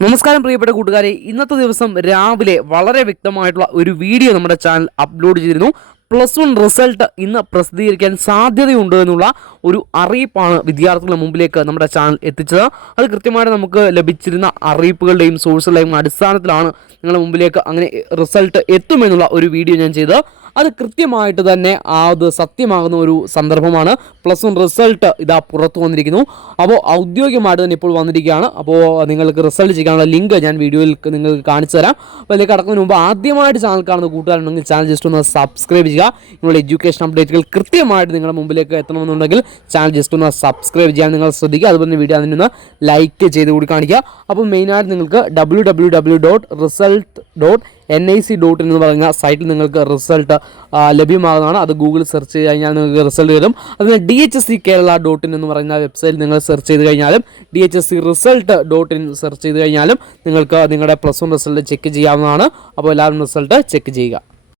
നമസ്കാരം പ്രിയപ്പെട്ട കൂട്ടുകാരെ, ഇന്നത്തെ ദിവസം രാവിലെ വളരെ വ്യക്തമായിട്ടുള്ള ഒരു വീഡിയോ നമ്മുടെ ചാനൽ അപ്ലോഡ് ചെയ്തിരുന്നു. +1 റിസൾട്ട് ഇന്ന് പ്രസിദ്ധീകരിക്കാൻ സാധ്യതയുണ്ട് എന്നുള്ള ഒരു അറിയിപ്പാണ് വിദ്യാർത്ഥികളുടെ മുമ്പിലേക്ക് നമ്മുടെ ചാനൽ എത്തിച്ചത്. അത് കൃത്യമായിട്ട് നമുക്ക് ലഭിച്ചിരുന്ന അറിയിപ്പുകളുടെയും സോഴ്സുകളുടെയും അടിസ്ഥാനത്തിലാണ് നിങ്ങളുടെ മുമ്പിലേക്ക് അങ്ങനെ റിസൾട്ട് എത്തുമെന്നുള്ള ഒരു വീഡിയോ ഞാൻ ചെയ്തത്. അത് കൃത്യമായിട്ട് തന്നെ അത് സത്യമാകുന്ന ഒരു സന്ദർഭമാണ്. +1 റിസൾട്ട് ഇതാ പുറത്തു വന്നിരിക്കുന്നു. അപ്പോൾ ഔദ്യോഗികമായിട്ട് തന്നെ ഇപ്പോൾ വന്നിരിക്കുകയാണ്. അപ്പോൾ നിങ്ങൾക്ക് റിസൾട്ട് ചെയ്യാനുള്ള ലിങ്ക് ഞാൻ വീഡിയോയിൽ നിങ്ങൾക്ക് കാണിച്ചു തരാം. അപ്പോൾ അതിലേക്ക് കടക്കുന്നതിന് മുമ്പ് ആദ്യമായിട്ട് ചാനൽ കാണുന്ന കൂട്ടുകാരുണ്ടെങ്കിൽ ചാനൽ ജസ്റ്റ് ഒന്ന് സബ്സ്ക്രൈബ് ചെയ്യുക. നിങ്ങളുടെ എഡ്യൂക്കേഷൻ അപ്ഡേറ്റുകൾ കൃത്യമായിട്ട് നിങ്ങളുടെ മുമ്പിലേക്ക് എത്തണമെന്നുണ്ടെങ്കിൽ ചാനൽ ജസ്റ്റ് ഒന്ന് സബ്സ്ക്രൈബ് ചെയ്യാൻ നിങ്ങൾ ശ്രദ്ധിക്കുക. അതുപോലെ തന്നെ വീഡിയോ അതിനൊന്ന് ലൈക്ക് ചെയ്ത് കൂടി കാണിക്കുക. അപ്പോൾ മെയിനായിട്ട് നിങ്ങൾക്ക് www.result.nic.in എന്ന് പറയുന്ന സൈറ്റിൽ നിങ്ങൾക്ക് റിസൾട്ട് ലഭ്യമാകുന്നതാണ്. അത് ഗൂഗിളിൽ സെർച്ച് ചെയ്ത് കഴിഞ്ഞാൽ നിങ്ങൾക്ക് റിസൾട്ട് വരും. അതിന് DHSCKerala.in എന്ന് പറയുന്ന വെബ്സൈറ്റിൽ നിങ്ങൾ സെർച്ച് ചെയ്ത് കഴിഞ്ഞാലും DHSCresult.in സെർച്ച് ചെയ്ത് കഴിഞ്ഞാലും നിങ്ങൾക്ക് നിങ്ങളുടെ +1 റിസൾട്ട് ചെക്ക് ചെയ്യാവുന്നതാണ്. അപ്പോൾ എല്ലാവരും റിസൾട്ട് ചെക്ക് ചെയ്യുക.